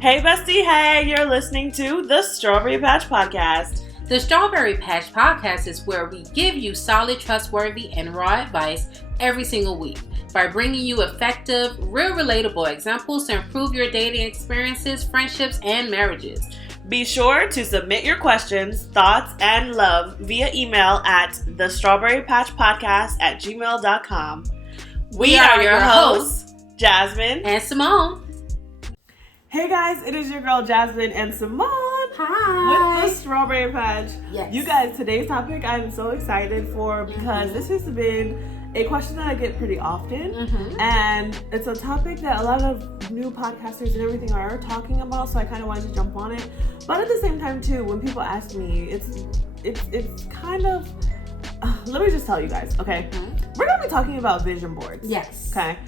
Hey, Bestie, hey, you're listening to the Strawberry Patch Podcast. The Strawberry Patch Podcast is where we give you solid, trustworthy, and raw advice every single week by bringing you effective, real relatable examples to improve your dating experiences, friendships, and marriages. Be sure to submit your questions, thoughts, and love via email at thestrawberrypatchpodcast@gmail.com. We are your hosts, Jasmine and Simone. Hey guys, it is your girl Jasmine and Simone. Hi. With the Strawberry Patch. Yes. You guys, today's topic I'm so excited for because this has been a question that I get pretty often. And it's a topic that a lot of new podcasters and everything are talking about, so I kind of wanted to jump on it. But at the same time too, when people ask me, it's kind of, let me just tell you guys, okay? We're going to be talking about vision boards. Yes. Okay?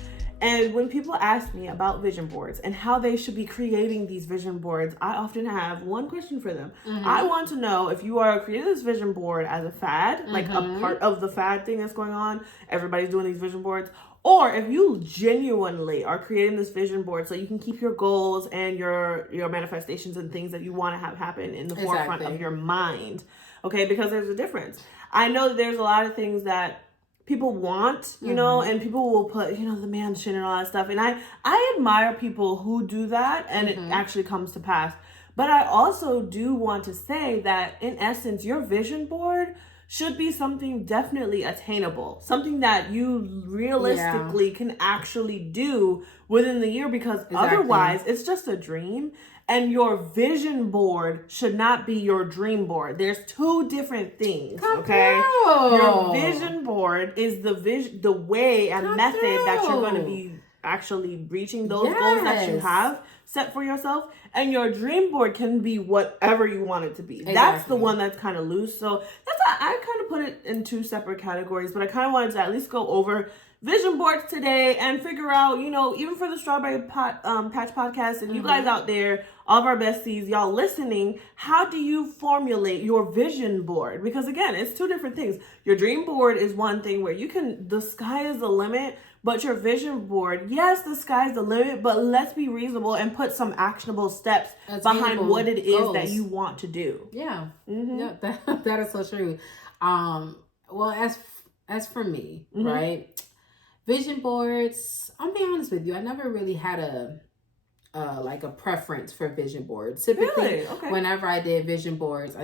And when people ask me about vision boards and how they should be creating these vision boards, I often have one question for them. I want to know if you are creating this vision board as a fad, like a part of the fad thing that's going on, everybody's doing these vision boards, or if you genuinely are creating this vision board so you can keep your goals and your manifestations and things that you want to have happen in the forefront of your mind. Okay, because there's a difference. I know that there's a lot of things that people want, you know, and people will put, the mansion and all that stuff. And I admire people who do that and it actually comes to pass. But I also do want to say that in essence, your vision board should be something definitely attainable, something that you realistically can actually do within the year, because otherwise it's just a dream. And your vision board should not be your dream board. There's two different things, okay? Your vision board is the way and method that you're going to be actually reaching those goals that you have set for yourself. And your dream board can be whatever you want it to be. That's the one that's kind of loose. So that's why I kind of put it in two separate categories. But I kind of wanted to at least go over vision boards today and figure out, even for the Strawberry Patch Podcast and you guys out there, all of our besties, y'all listening, how do you formulate your vision board? Because again, it's two different things. Your dream board is one thing where the sky is the limit, but your vision board, yes, the sky's the limit, but let's be reasonable and put some actionable steps behind what it is that you want to do. Yeah. Yeah, that is so true. Well, as for me, right? Vision boards, I'll be honest with you, I never really had a preference for vision boards. Typically, whenever I did vision boards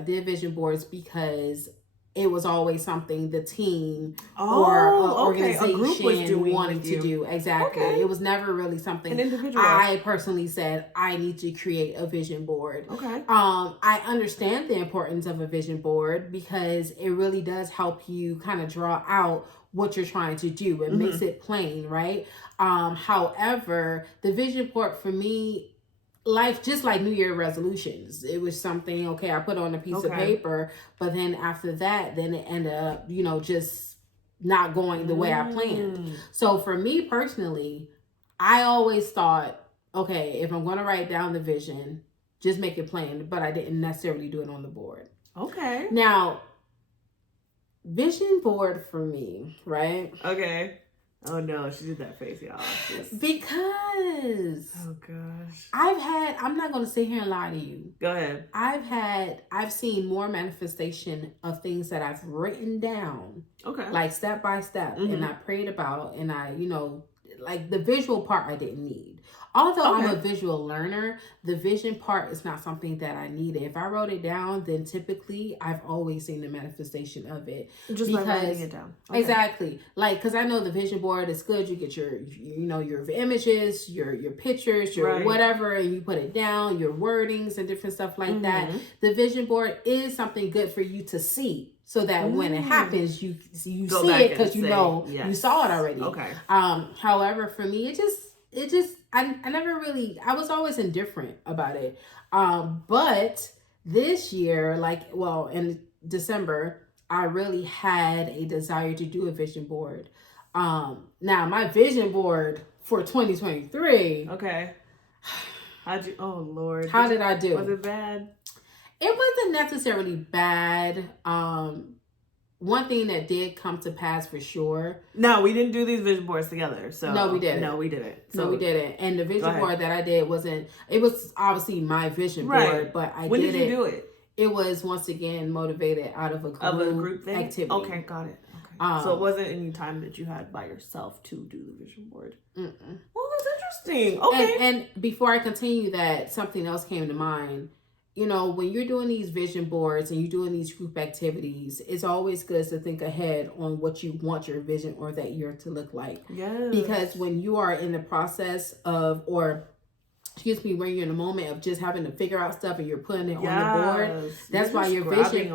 because it was always something the team or organization a group was wanted to do. Exactly. It was never really something an individual. I personally said, I need to create a vision board. I understand the importance of a vision board because it really does help you kind of draw out what you're trying to do. It makes it plain, right? However, the vision board for me, just like New Year resolutions, it was something, I put on a piece of paper, but then after that, then it ended up, just not going the way I planned. So for me personally, I always thought, if I'm going to write down the vision, just make it plain, but I didn't necessarily do it on the board. Now, vision board for me, right? Oh no, she did that face, y'all. Because oh gosh, I'm not gonna sit here and lie to you. Go ahead. I've seen more manifestation of things that I've written down, like step by step, and I prayed about, and I, like the visual part I didn't need. Although I'm a visual learner, the vision part is not something that I needed. If I wrote it down, then typically I've always seen the manifestation of it. Just by writing it down. Exactly. Like, because I know the vision board is good. You get your images, your pictures, your whatever, and you put it down, your wordings and different stuff like that. The vision board is something good for you to see. So that when it happens, you see it because you know you saw it already. However, for me, it just I never really, I was always indifferent about it. But this year, in December, I really had a desire to do a vision board. Now my vision board for 2023. How'd you, oh Lord. How did I do? Was it bad? It wasn't necessarily bad. one thing that did come to pass for sure. No, we didn't do these vision boards together. So no, we didn't. No, we didn't. So no, we didn't. And the vision board that I did wasn't. It was obviously my vision board, but when did you do it? It was once again motivated out of a group thing? Activity. Okay, got it. Okay. So it wasn't any time that you had by yourself to do the vision board. Mm-mm. Well, that's interesting. Okay. And before I continue that, something else came to mind. You know, when you're doing these vision boards and you're doing these group activities, it's always good to think ahead on what you want your vision or that year to look like. Yes. Because when you are in the process of, when you're in the moment of just having to figure out stuff and you're putting it on the board, that's why your vision,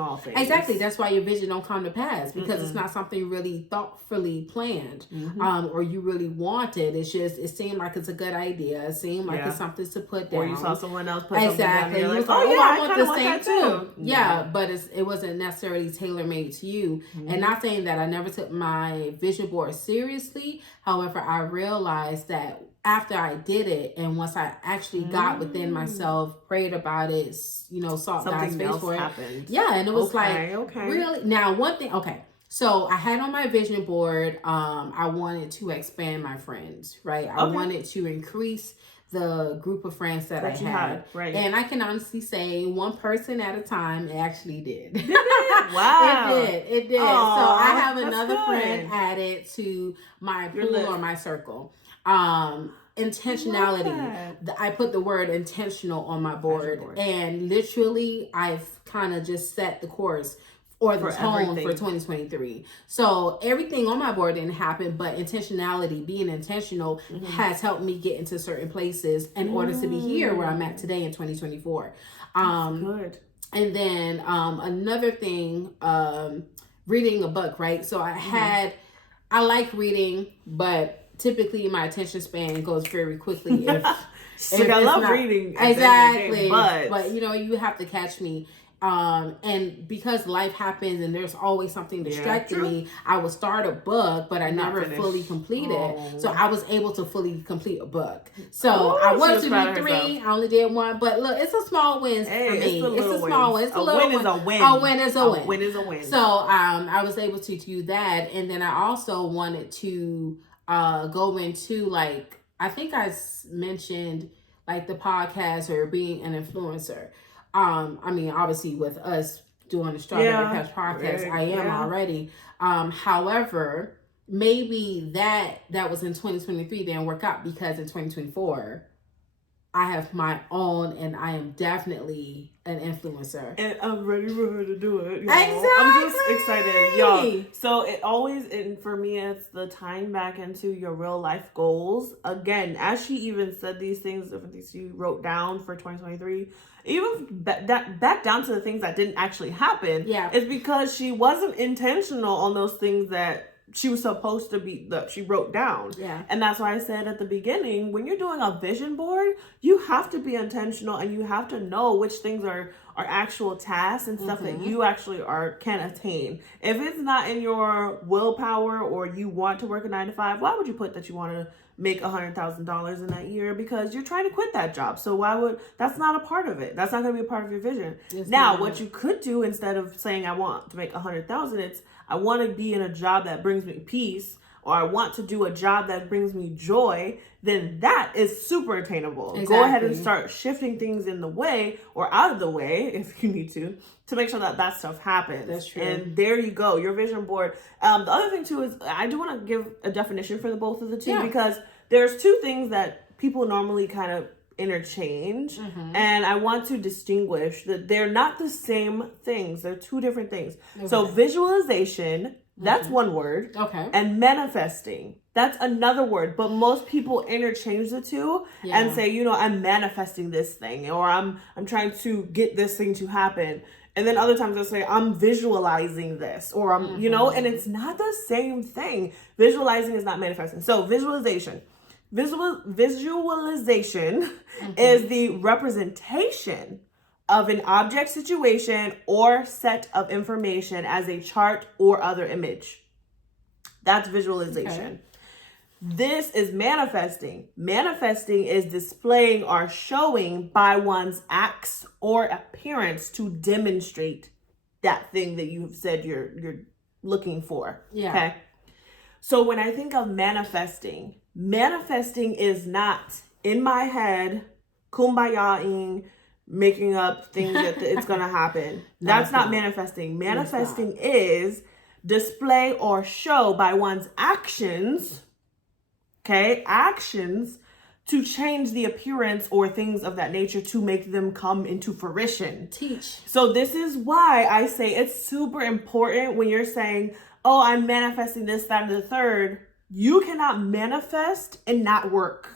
that's why your vision don't come to pass, because it's not something really thoughtfully planned, or you really wanted. It's just, it seemed like it's a good idea. It seemed like it's something to put down. Or you saw someone else put something down. You're like, I want the same too. Yeah, but it wasn't necessarily tailor-made to you. And not saying that I never took my vision board seriously. However, I realized that after I did it, and once I actually got within myself, prayed about it, sought God's face for it. Happened. Yeah, and it was really. Now, one thing, so I had on my vision board, I wanted to expand my friends, right? I wanted to increase the group of friends that I had. Right. And I can honestly say, one person at a time, it actually did. Did it? Wow. It did. Aww, so I have another friend added to my pool or my circle. Intentionality. I put the word intentional on my board. And literally I've kind of just set the course or the tone for 2023. So everything on my board didn't happen, but intentionality, being intentional, has helped me get into certain places in order to be here where I'm at today in 2024. Good. And then another thing, reading a book, right? So I like reading, but typically my attention span goes very quickly. I love reading. Exactly. But you have to catch me. And because life happens and there's always something distracting me, I would start a book, but I never fully complete it. So I was able to fully complete a book. So I was to do 3. I only did 1, but look, it's a small win for me. It's a small win. It's a little win. Is a win. A win is a win. A win is a win. So I was able to do that, and then I also wanted to go into, I think I mentioned the podcast or being an influencer. Obviously with us doing the Strawberry Patch podcast, I am already. However, maybe that was in 2023 didn't work out, because in 2024, I have my own, and I am definitely an influencer. And I'm ready for her to do it. Exactly. I'm just excited, y'all. So it always, and for me, it's the tying back into your real life goals. Again, as she even said these things, different things she wrote down for 2023, even back down to the things that didn't actually happen. Yeah. It's because she wasn't intentional on those things that she was supposed to be, that she wrote down. Yeah. And that's why I said at the beginning, when you're doing a vision board, you have to be intentional, and you have to know which things are actual tasks and stuff that you actually can attain. If it's not in your willpower, or you want to work a 9 to 5, why would you put that you want to make $100,000 in that year? Because you're trying to quit that job. So that's not a part of it. That's not going to be a part of your vision. What you could do, instead of saying I want to make 100,000, it's I want to be in a job that brings me peace, or I want to do a job that brings me joy. Then that is super attainable. Exactly. Go ahead and start shifting things in the way, or out of the way if you need to make sure that stuff happens. That's true. And there you go, your vision board. The other thing too is I do want to give a definition for the both of the two, because there's 2 things that people normally kind of interchange, and I want to distinguish that they're not the same things. They're 2 different things. Okay. So visualization, that's one word. Okay. And manifesting, that's another word. But most people interchange the 2 and say, I'm manifesting this thing, or I'm trying to get this thing to happen. And then other times they'll say, I'm visualizing this, or I'm, and it's not the same thing. Visualizing is not manifesting. So visualization is the representation of an object, situation, or set of information as a chart or other image. That's visualization. Okay. This is manifesting. Manifesting is displaying or showing by one's acts or appearance to demonstrate that thing that you've said you're looking for. Yeah. Okay. So when I think of manifesting is not in my head, kumbaya-ing, making up things that it's going to happen. That's not manifesting. Manifesting is display or show by one's actions, okay, actions to change the appearance or things of that nature to make them come into fruition. Teach. So this is why I say it's super important when you're saying, oh, I'm manifesting this, that, and the third. You cannot manifest and not work.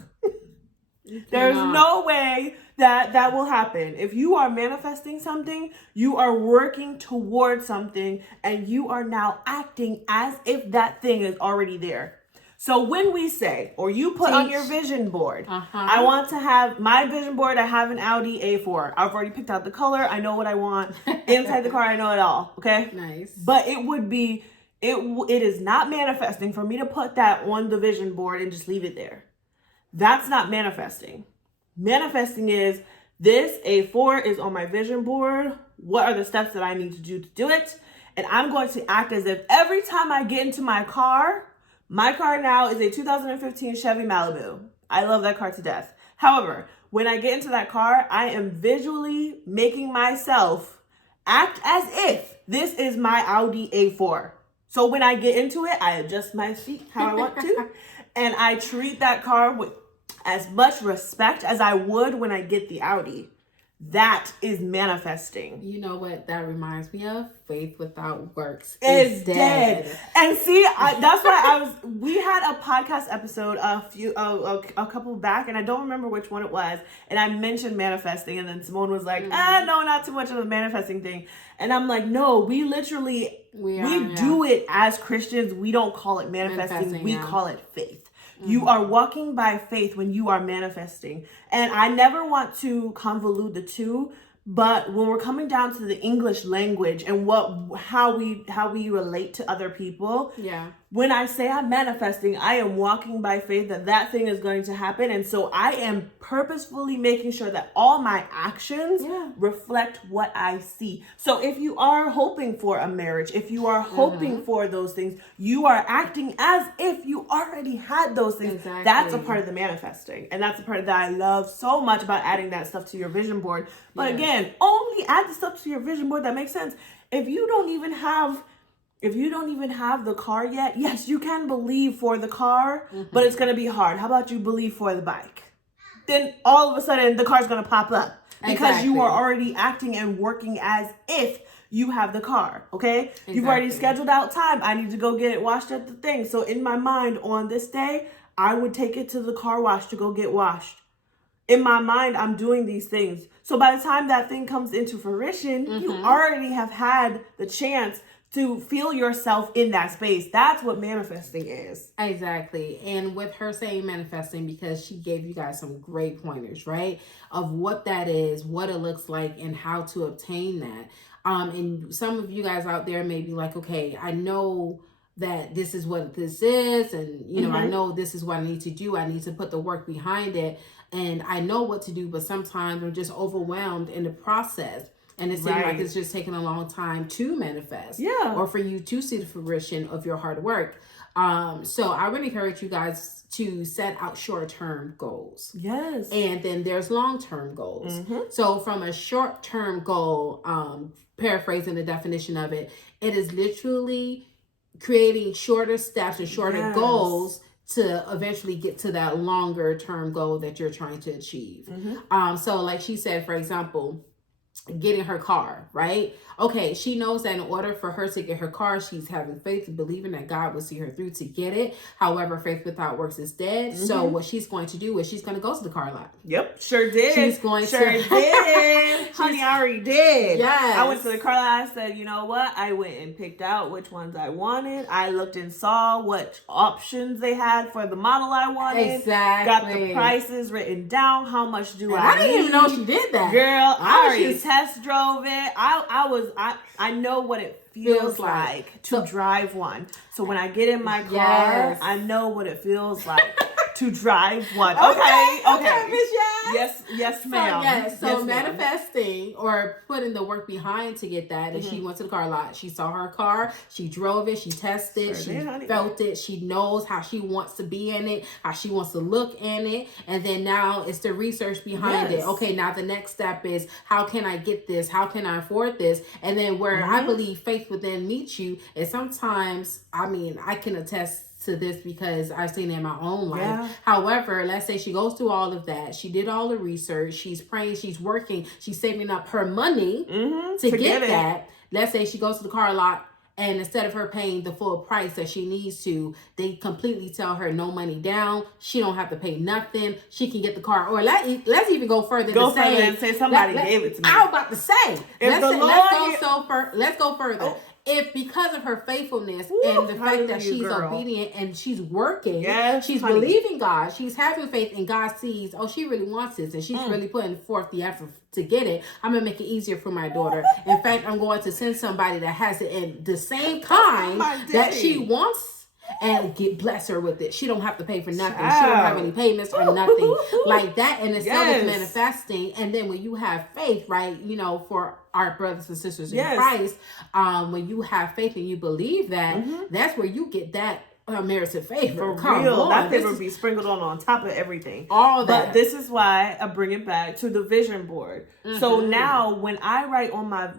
There's no way that will happen. If you are manifesting something, you are working towards something, and you are now acting as if that thing is already there. So when we say, or you put on your vision board, I want to have my vision board, I have an Audi A4. I've already picked out the color. I know what I want. Inside the car, I know it all. Okay? Nice. But it is not manifesting for me to put that on the vision board and just leave it there. That's not manifesting. Manifesting is this A4 is on my vision board. What are the steps that I need to do it? And I'm going to act as if every time I get into my car now is a 2015 Chevy Malibu. I love that car to death. However, when I get into that car, I am visually making myself act as if this is my Audi A4. So when I get into it, I adjust my seat how I want to, and I treat that car with as much respect as I would when I get the Audi. That is manifesting. You know what that reminds me of? Faith without works is dead. And see, that's why we had a podcast episode a couple back, and I don't remember which one it was, and I mentioned manifesting, and then Simone was like, no, not too much of a manifesting thing. And I'm like, no, we do it as Christians. We don't call it manifesting. We call it faith. You are walking by faith when you are manifesting. And I never want to convolute the two, but when we're coming down to the English language and how we relate to other people, when I say I'm manifesting, I am walking by faith that thing is going to happen. And so I am purposefully making sure that all my actions reflect what I see. So if you are hoping for a marriage, if you are hoping for those things, you are acting as if you already had those things. Exactly. That's a part of the manifesting. And that's the part that I love so much about adding that stuff to your vision board. But again, only add the stuff to your vision board that makes sense. If you don't even have the car yet, yes, you can believe for the car, but it's going to be hard. How about you believe for the bike? Then all of a sudden the car's going to pop up because you are already acting and working as if you have the car, okay? Exactly. You've already scheduled out time. I need to go get it washed at the thing. So in my mind, on this day, I would take it to the car wash to go get washed. In my mind, I'm doing these things. So by the time that thing comes into fruition, you already have had the chance to feel yourself in that space. That's what manifesting is. Exactly. And with her saying manifesting, because she gave you guys some great pointers, right? Of what that is, what it looks like, and how to obtain that. And some of you guys out there may be like, okay, I know that this is what this is. And, you know, I know this is what I need to do. I need to put the work behind it. And I know what to do, but sometimes I'm just overwhelmed in the process. And it seems like it's just taking a long time to manifest. Yeah. Or for you to see the fruition of your hard work. So I would encourage you guys to set out short-term goals. Yes. And then there's long-term goals. So from a short-term goal, paraphrasing the definition of it, it is literally creating shorter steps and shorter goals to eventually get to that longer term goal that you're trying to achieve. So like she said, for example, getting her car, right? Okay, she knows that in order for her to get her car, she's having faith and believing that God will see her through to get it. However, faith without works is dead. So what she's going to do is she's going to go to the car lot. Yep, sure did. She's going to. Did. Honey, I already did. Yes. I went to the car lot. I said, you know what? I went and picked out which ones I wanted. I looked and saw what options they had for the model I wanted. Exactly. Got the prices written down. How much do I need? Didn't even know she did that. Girl, I already test drove it. I know what it feels like to drive one. So when I get in my car, I know what it feels like to drive one. Okay, Miss Yes, ma'am. So manifesting or putting the work behind to get that. And she went to the car lot. She saw her car. She drove it. She tested. She felt it. She knows how she wants to be in it, how she wants to look in it. And then now it's the research behind it. Okay, now the next step is, how can I get this? How can I afford this? And then where I believe faith within meets you. And sometimes, I mean, I can attest to this because I've seen it in my own life. Yeah. However, let's say she goes through all of that. She did all the research. She's praying. She's working. She's saving up her money to get that. Let's say she goes to the car lot, and instead of her paying the full price that she needs to, they completely tell her no money down. She don't have to pay nothing. She can get the car. Or let's even go further. And say somebody gave it to me. I was about to say. Let's go further. Oh. If because of her faithfulness and the fact that she's obedient and she's working, she's believing God, she's having faith, and God sees, oh, she really wants this and she's really putting forth the effort to get it, I'm going to make it easier for my daughter. In fact, I'm going to send somebody that has it in the same kind that she wants and bless her with it. She don't have to pay for nothing. She don't have any payments or nothing like that. And it's always manifesting. And then when you have faith, right, you know, for our brothers and sisters in Christ, when you have faith and you believe that, that's where you get that unmerited favor. For real. That favor will be sprinkled on top of everything. All that. But this is why I bring it back to the vision board. So now when I write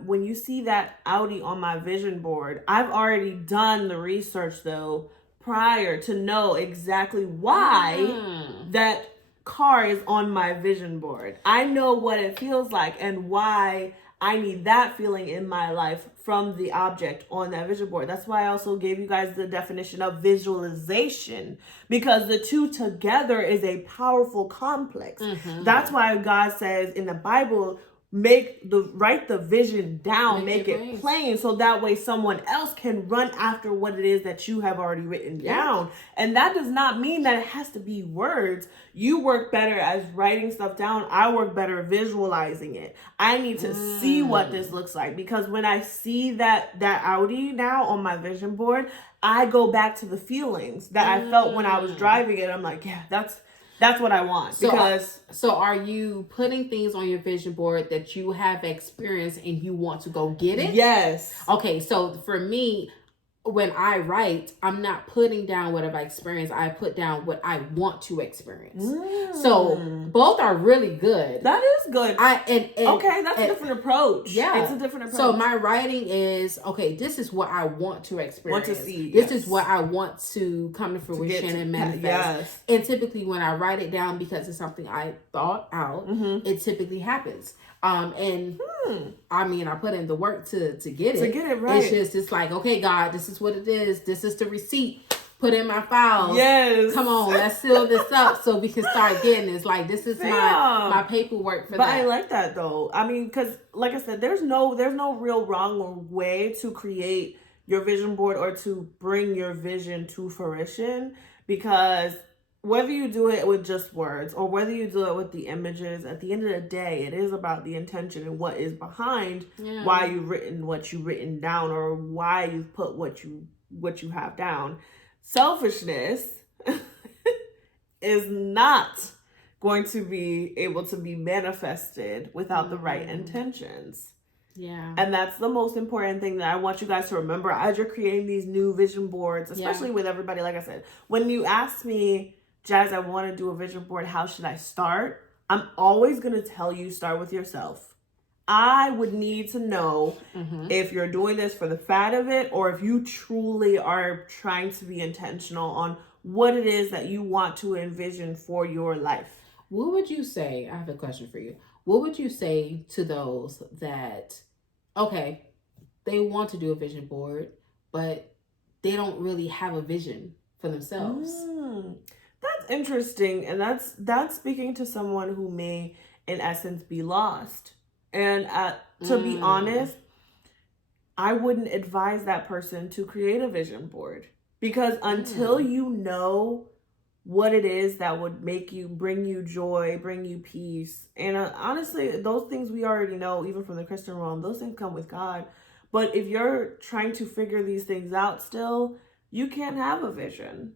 when you see that Audi on my vision board, I've already done the research though prior to know exactly why that car is on my vision board. I know what it feels like and why I need that feeling in my life from the object on that vision board. That's why I also gave you guys the definition of visualization, because the two together is a powerful complex. That's why God says in the Bible, write the vision down, make it plain, so that way someone else can run after what it is that you have already written down. And that does not mean that it has to be words. You work better as writing stuff down. I work better visualizing it. I need to see what this looks like, because when I see that Audi now on my vision board, I go back to the feelings that I felt when I was driving it. I'm like, yeah, that's what I want. So are you putting things on your vision board that you have experienced and you want to go get it? Yes. Okay, so for me, when I write, I'm not putting down what I've experienced. I put down what I want to experience. So both are really good. That is good. That's a different approach. Yeah, it's a different approach. So my writing is, okay, this is what I want to experience. Want to see. This is what I want to come to fruition and manifest. Yes. And typically when I write it down, because it's something I thought out, it typically happens. I mean, I put in the work to get it. To get it right. It's like, okay, God, this is what it is. This is the receipt. Put in my files. Yes. Come on, let's seal this up so we can start getting this. Like, this is my paperwork for that. But I like that though. I mean, because like I said, there's no real wrong way to create your vision board or to bring your vision to fruition, because whether you do it with just words or whether you do it with the images, at the end of the day, it is about the intention and what is behind why you've written what you've written down, or why you've put what you have down. Selfishness is not going to be able to be manifested without the right intentions. Yeah. And that's the most important thing that I want you guys to remember as you're creating these new vision boards, especially with everybody. Like I said, when you ask me, Jazz, I want to do a vision board, how should I start? I'm always going to tell you, start with yourself. I would need to know if you're doing this for the fad of it, or if you truly are trying to be intentional on what it is that you want to envision for your life. What would you say? I have a question for you. What would you say to those that, okay, they want to do a vision board, but they don't really have a vision for themselves? That's interesting. And that's speaking to someone who may, in essence, be lost. And to be honest, I wouldn't advise that person to create a vision board, because until you know what it is that would bring you joy, bring you peace. And honestly, those things we already know, even from the Christian realm, those things come with God. But if you're trying to figure these things out still, you can't have a vision.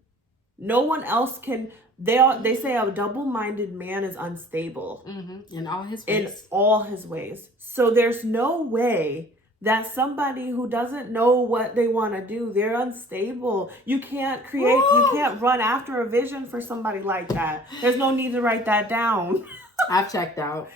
No one else can They say a double-minded man is unstable in all his ways. In all his ways. So there's no way that somebody who doesn't know what they want to do, they're unstable. You can't you can't run after a vision for somebody like that. There's no need to write that down. I've checked out.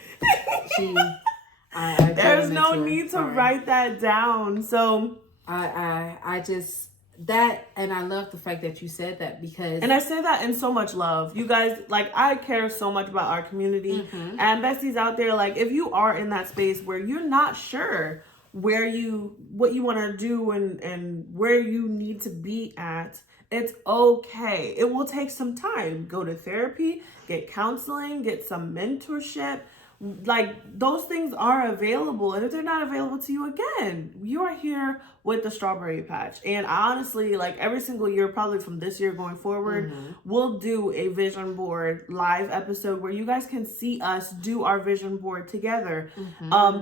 There's no need to write that down. So I just that, and I love the fact that you said that, because, and I say that in so much love. You guys, like, I care so much about our community and besties out there. Like, if you are in that space where you're not sure what you want to do and where you need to be at, it's okay. It will take some time. Go to therapy, get counseling, get some mentorship. Like, those things are available, and if they're not available to you, again, you are here with the Strawberry Patch. And honestly, like, every single year, probably from this year going forward, we'll do a vision board live episode where you guys can see us do our vision board together,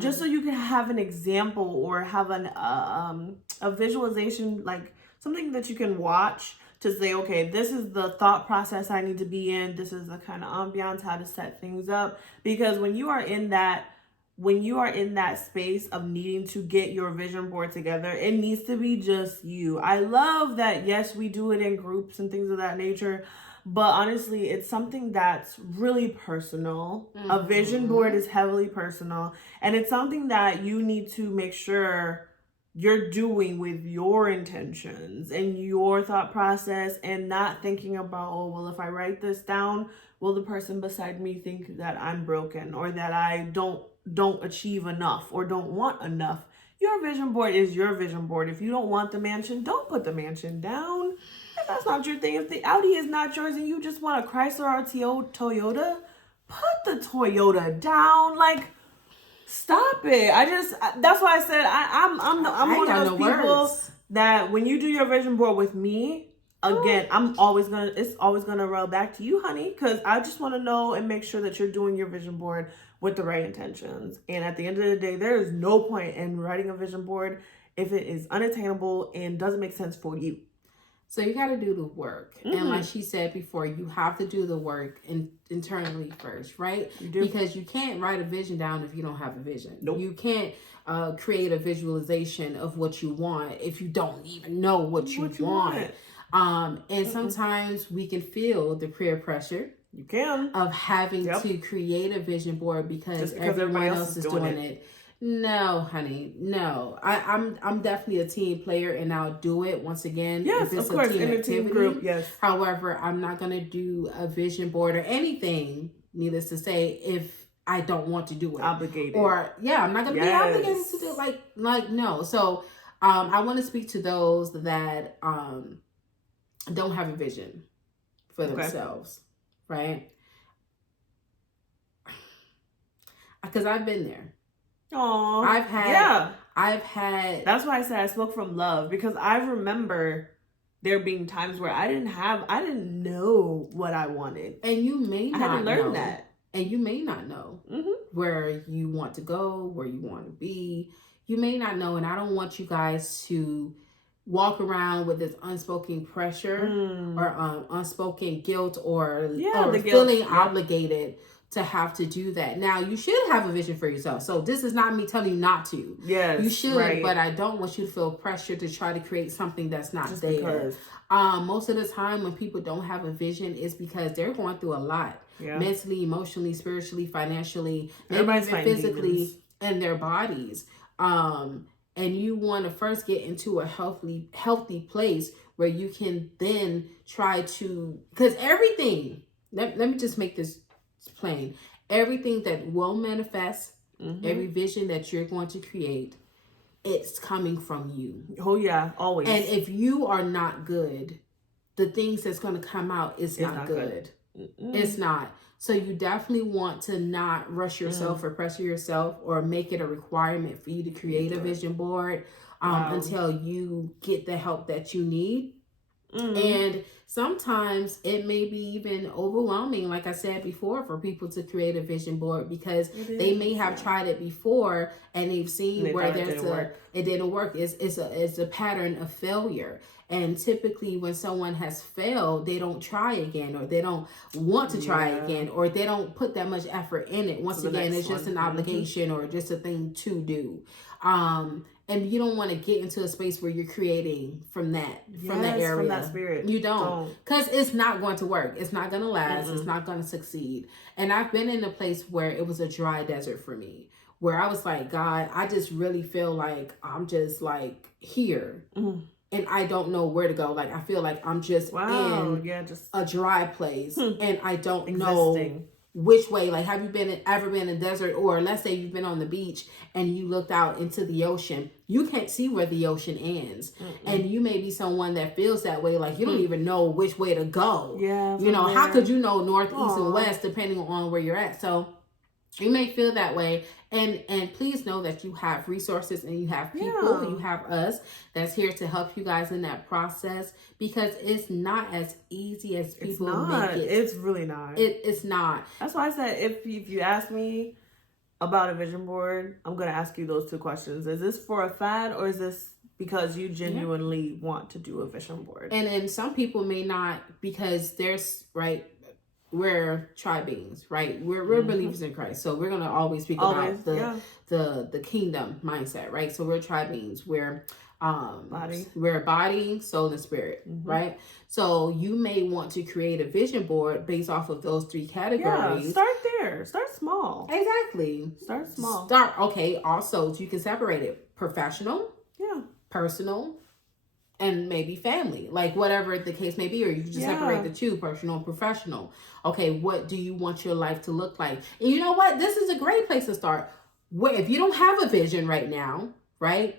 just so you can have an example or have a visualization, like something that you can watch to say, okay, this is the thought process I need to be in. This is the kind of ambiance, how to set things up. Because when you are in that space of needing to get your vision board together, it needs to be just you. I love that, yes, we do it in groups and things of that nature, but honestly, it's something that's really personal. A vision board is heavily personal, and it's something that you need to make sure you're doing with your intentions and your thought process, and not thinking about, oh, well, if I write this down, will the person beside me think that I'm broken or that I don't achieve enough or don't want enough? Your vision board is your vision board. If you don't want the mansion, don't put the mansion down. If that's not your thing, if the Audi is not yours and you just want a Chrysler or Toyota, put the Toyota down. Like, stop it. That's why I said I'm one of those people that when you do your vision board with me, again, it's always gonna roll back to you, honey, because I just want to know and make sure that you're doing your vision board with the right intentions. And at the end of the day, there is no point in writing a vision board if it is unattainable and doesn't make sense for you. So you got to do the work. And like she said before, you have to do the work internally first, right? You do. Because you can't write a vision down if you don't have a vision. Nope. You can't create a visualization of what you want if you don't even know what you want. And sometimes we can feel the peer pressure. You can. Of having to create a vision board because everyone else is doing it. No, honey, no. I'm definitely a team player, and I'll do it once again. Yes, if it's of course, a team in activity. a team group, yes. However, I'm not gonna do a vision board or anything, needless to say, if I don't want to do it. Obligated. Or I'm not gonna be obligated to do it. Like no. So I want to speak to those that don't have a vision for themselves, right? Because I've been there. Aww. I've had. That's why I said I spoke from love, because I remember there being times where I didn't know what I wanted, and you may not I had to learn know. that, and you may not know where you want to go, where you want to be. You may not know, and I don't want you guys to walk around with this unspoken pressure or unspoken guilt or feeling obligated to have to do that. Now, you should have a vision for yourself. So this is not me telling you not to. Yes, you should, but I don't want you to feel pressure to try to create something that's not just there. Because. Most of the time when people don't have a vision, it's because they're going through a lot. Mentally, emotionally, spiritually, financially, maybe even physically in their bodies. And you want to first get into a healthy place where you can then try to, because everything, let me just make this plain. Everything that will manifest, every vision that you're going to create, it's coming from you. Oh yeah, always. And if you are not good, the things that's going to come out is not good. It's not. So you definitely want to not rush yourself or pressure yourself or make it a requirement for you to create a vision board until you get the help that you need. And sometimes it may be even overwhelming, like I said before, for people to create a vision board, because they may have tried it before and they've seen where it didn't work. It's a pattern of failure. And typically when someone has failed, they don't try again, or they don't want to try again, or they don't put that much effort in it. Once again, it's just an obligation or just a thing to do. And you don't want to get into a space where you're creating from that area, from that spirit. You don't, because it's not going to work. It's not going to last. It's not going to succeed. And I've been in a place where it was a dry desert for me, where I was like, God, I just really feel like I'm just like here. And I don't know where to go. Like, I feel like I'm just in a dry place, and I don't know which way. Like, have you ever been in a desert, or let's say you've been on the beach and you looked out into the ocean? You can't see where the ocean ends. And you may be someone that feels that way. Like, you don't even know which way to go. You know, how could you know north, east, and west depending on where you're at? So you may feel that way, and please know that you have resources, and you have people, and you have us that's here to help you guys in that process, because it's not as easy as people make it. It's really not. It's not. That's why I said if you ask me about a vision board, I'm gonna ask you those two questions: is this for a fad, or is this because you genuinely want to do a vision board? And some people may not, because there's we're tribe beings, right? We're believers in Christ, so we're gonna always speak about the kingdom mindset, right? So we're tribe beings. We're body, soul, and spirit, right? So you may want to create a vision board based off of those three categories. Start there. Start small. Exactly. Start small. Also, you can separate it: professional, personal, and maybe family, like whatever the case may be, or you can just separate the two, personal and professional. Okay, what do you want your life to look like? And you know what? This is a great place to start. Where if you don't have a vision right now, right?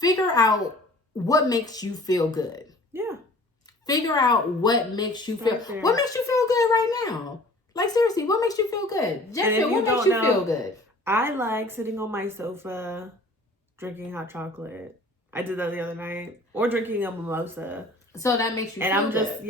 Figure out what makes you feel good. Figure out what makes you feel. What makes you feel good right now? Like, seriously, what makes you feel good? Jennifer, what makes you feel good? I like sitting on my sofa, drinking hot chocolate. I did that the other night. Or drinking a mimosa. So that makes you feel good.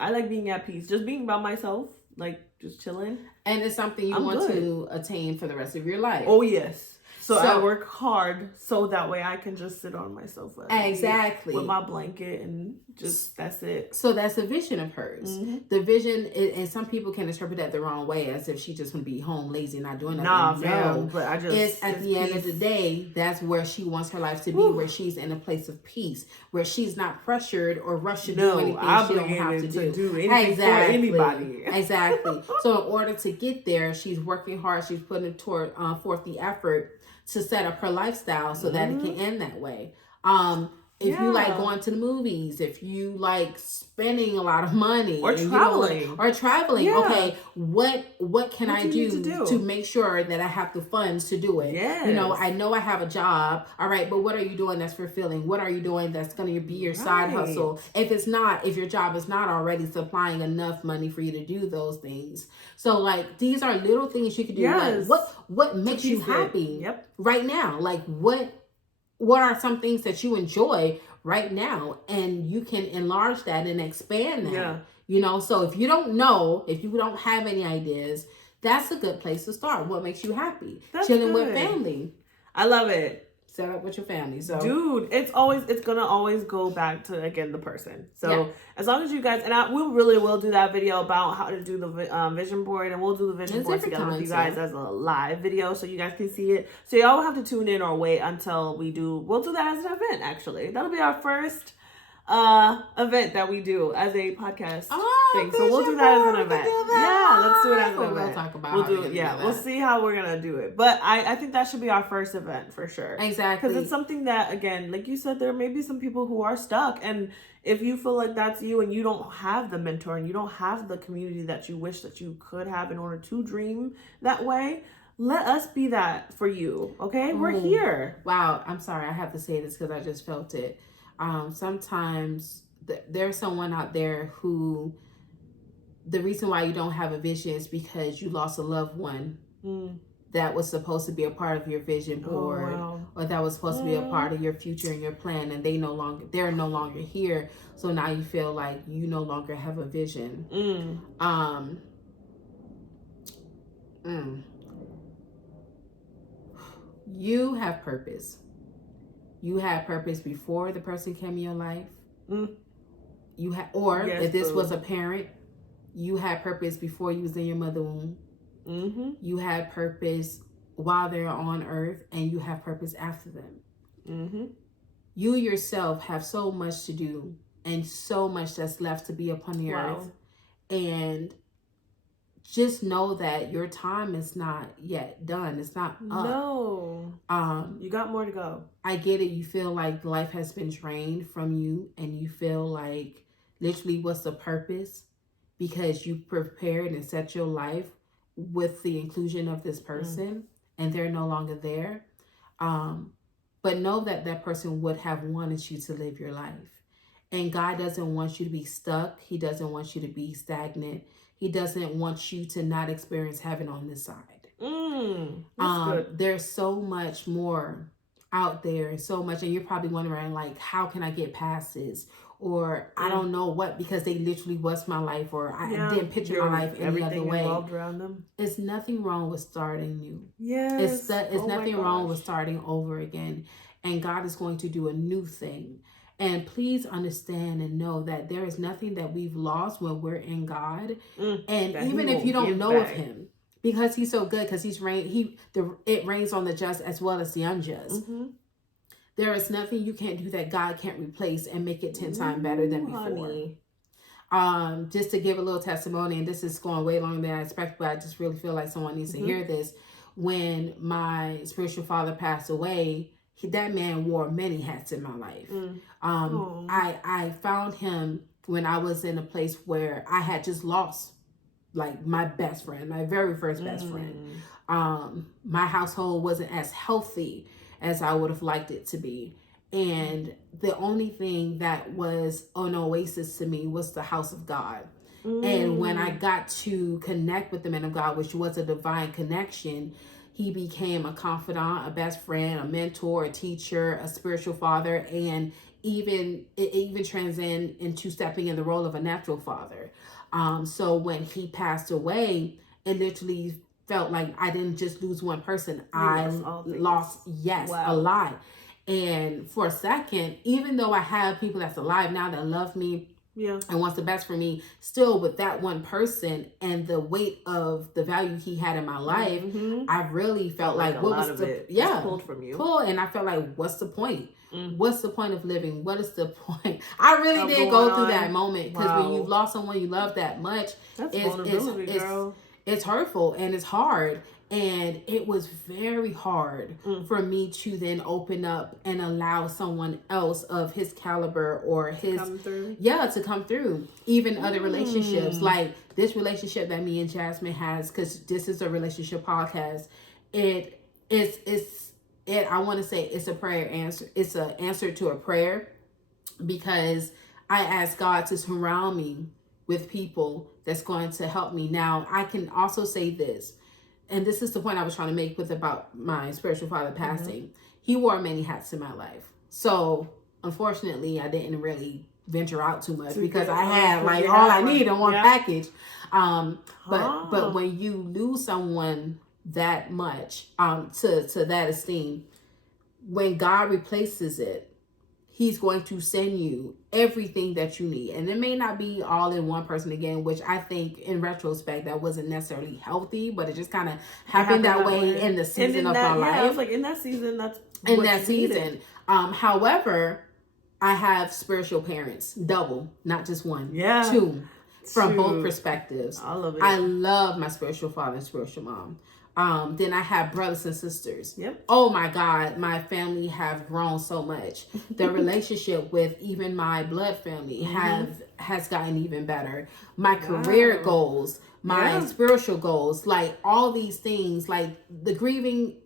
I like being at peace. Just being by myself, like just chilling. And it's something you want to attain for the rest of your life. Oh, yes. So I work hard so that way I can just sit on my sofa. Exactly. With my blanket and just, that's it. So that's a vision of hers. The vision, and some people can interpret that the wrong way, as if she just want to be home lazy and not doing nothing. No, but it's at the end of the day, that's where she wants her life to be, where she's in a place of peace, where she's not pressured or rushed to do anything she don't have to do anything for anybody. Exactly. So in order to get there, she's working hard. She's putting forth the effort to set up her lifestyle so that it can end that way. If you like going to the movies, if you like spending a lot of money or traveling, okay, what can I do to make sure that I have the funds to do it? You know I have a job, all right, but what are you doing that's fulfilling? What are you doing that's going to be your side hustle? If your job is not already supplying enough money for you to do those things. So like, these are little things you can do. Like, what makes you happy right now? Like, what are some things that you enjoy right now? And you can enlarge that and expand that. You know, so if you don't have any ideas, that's a good place to start. What makes you happy? Chilling with family. I love it. Set up with your family. So, dude, it's gonna always go back to, again, the person. So as long as you guys, and we will do that video about how to do the vision board, and we'll do the vision board together with you guys as a live video, so you guys can see it. So y'all will have to tune in or wait until we'll do that as an event. Actually, that'll be our first event that we do as a podcast thing. So we'll do that as an event. Let's do it as an event. We'll talk about we'll see how we're gonna do it. But I think that should be our first event for sure. Exactly. Because it's something that, again, like you said, there may be some people who are stuck, and if you feel like that's you and you don't have the mentor and you don't have the community that you wish that you could have in order to dream that way, let us be that for you. Okay? We're here. Wow. I'm sorry. I have to say this because I just felt it. Sometimes there's someone out there who the reason why you don't have a vision is because you lost a loved one that was supposed to be a part of your vision board, or that was supposed to be a part of your future and your plan, and they're no longer here. So now you feel like you no longer have a vision. You have purpose. You had purpose before the person came in your life. You had, or yes, if this was a parent, you had purpose before you was in your mother womb. You had purpose while they're on earth, and you have purpose after them. You yourself have so much to do and so much that's left to be upon the earth. And just know that your time is not yet done. It's not up. No. You got more to go. I get it. You feel like life has been drained from you, and you feel like literally what's the purpose? Because you prepared and set your life with the inclusion of this person, and they're no longer there. But know that that person would have wanted you to live your life. And God doesn't want you to be stuck. He doesn't want you to be stagnant. He doesn't want you to not experience heaven on this side. That's good. There's so much more out there, and so much, and you're probably wondering, like, how can I get past this? Or I don't know what, because they literally was my life, or I didn't picture my life any other way. Involved around them. It's nothing wrong with starting new. Yes. It's nothing wrong with starting over again. And God is going to do a new thing. And please understand and know that there is nothing that we've lost when we're in God. And even if you don't know of him, because he's so good, because it rains on the just as well as the unjust. There is nothing you can't do that God can't replace and make it 10 times better than before. Honey. Just to give a little testimony, and this is going way longer than I expected, but I just really feel like someone needs to hear this. When my spiritual father passed away, that man wore many hats in my life. I found him when I was in a place where I had just lost, like, my best friend, my very first best friend. My household wasn't as healthy as I would have liked it to be. And the only thing that was an oasis to me was the house of God. And when I got to connect with the man of God, which was a divine connection, he became a confidant, a best friend, a mentor, a teacher, a spiritual father, and it even transcended into stepping in the role of a natural father. So when he passed away, it literally felt like I didn't just lose one person. I lost a lot. And for a second, even though I have people that's alive now that love me and wants the best for me, still with that one person and the weight of the value he had in my life, I really felt like what was the pulled from you. And I felt like, what's the point? What's the point of living? What is the point? I really did go through that moment, because when you've lost someone you love that much, it's hurtful and it's hard. And it was very hard for me to then open up and allow someone else of his caliber or his to come through. Even other relationships, like this relationship that me and Jasmine has, because this is a relationship podcast. I want to say it's a prayer answer. It's an answer to a prayer, because I asked God to surround me with people that's going to help me. Now, I can also say this, and this is the point I was trying to make about my spiritual father passing. He wore many hats in my life. So, unfortunately, I didn't really venture out too much, because I had like all I need in one package. But when you lose someone that much, to that esteem, when God replaces it, he's going to send you everything that you need. And it may not be all in one person again, which I think in retrospect, that wasn't necessarily healthy, but it just kind of happened that way in the season of my life. I was like, in that season, that's in that season. However, I have spiritual parents, double, not just one, two, from both perspectives. I love it. I love my spiritual father and spiritual mom. Then I have brothers and sisters. Yep. Oh my God, my family have grown so much. The relationship with even my blood family has gotten even better. My career goals, my spiritual goals, like all these things, like the grieving,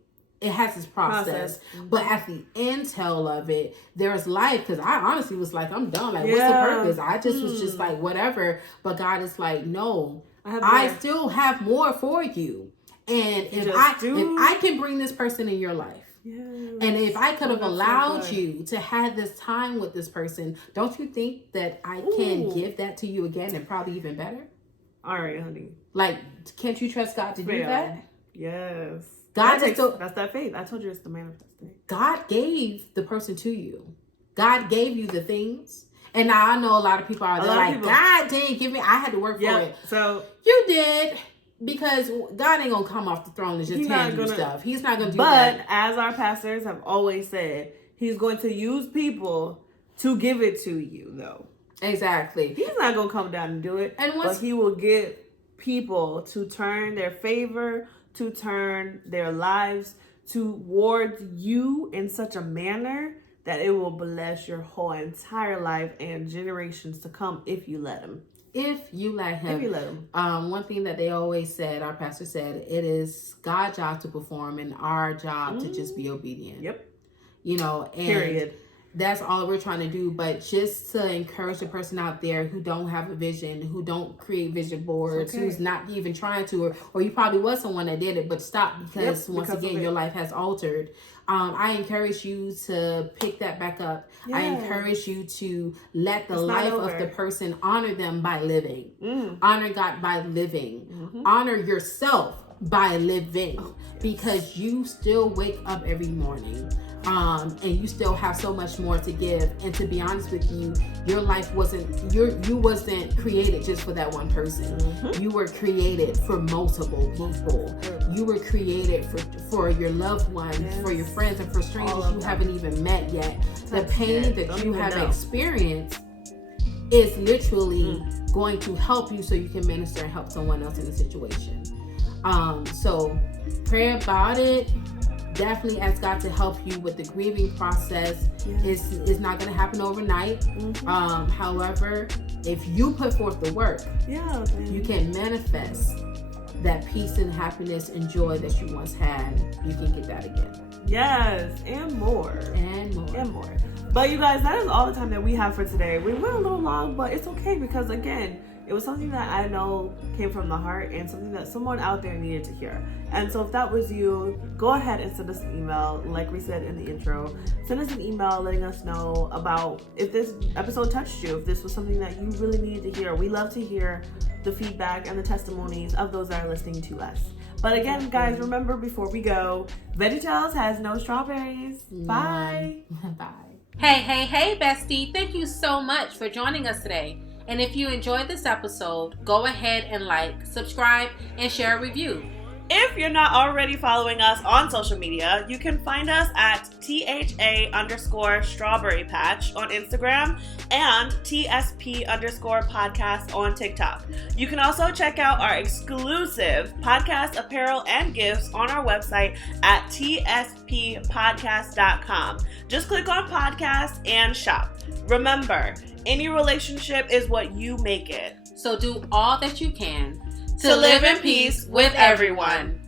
it has its process. But at the end tail of it, there's life. Because I honestly was like, I'm done. Like, what's the purpose? I just was just like, whatever. But God is like, no, I still have more for you. And if I can bring this person in your life, yes. And if I could have allowed you to have this time with this person, don't you think that I can give that to you again and probably even better? All right, honey. Like, can't you trust God to do that? Yes. That's that faith. I told you it's the manifesting. God gave the person to you. God gave you the things. And now I know a lot of people are like, God didn't give me. I had to work for it. So you did. Because God ain't gonna come off the throne and just hand you stuff. He's not gonna do that. But as our pastors have always said, He's going to use people to give it to you, though. Exactly. He's not gonna come down and do it, but He will get people to turn their favor, to turn their lives towards you in such a manner that it will bless your whole entire life and generations to come if you let Him. If you let him. One thing that they always said, our pastor said, it is God's job to perform and our job to just be obedient. Yep. You know, and period. That's all we're trying to do. But just to encourage the person out there who don't have a vision, who don't create vision boards, who's not even trying to, or you probably was someone that did it, but stop because once again, your life has altered. I encourage you to pick that back up. Yeah. I encourage you to let the life of the person honor them by living. Honor God by living. Honor yourself by living. Because you still wake up every morning. And you still have so much more to give. And to be honest with you, your life you wasn't created just for that one person. You were created for multiple people. You were created for your loved ones, for your friends, and for strangers you haven't even met yet. The pain that you have experienced is literally going to help you so you can minister and help someone else in a situation. So pray about it. Definitely ask God to help you with the grieving process. It's not going to happen overnight. However, if you put forth the work, you can manifest that peace and happiness and joy that you once had. You can get that again. Yes, and more. But you guys, that is all the time that we have for today. We went a little long, but it's okay because again, it was something that I know came from the heart and something that someone out there needed to hear. And so if that was you, go ahead and send us an email. Like we said in the intro, send us an email letting us know about if this episode touched you, if this was something that you really needed to hear. We love to hear the feedback and the testimonies of those that are listening to us. But again, guys, remember before we go, VeggieTales has no strawberries. Bye. Bye. Hey, Bestie. Thank you so much for joining us today. And if you enjoyed this episode, go ahead and like, subscribe, and share a review. If you're not already following us on social media, you can find us at THA_strawberry patch on Instagram and TSP_podcast on TikTok. You can also check out our exclusive podcast apparel and gifts on our website at tspodcast.com. Just click on podcast and shop. Remember, any relationship is what you make it. So do all that you can to live in peace with everyone.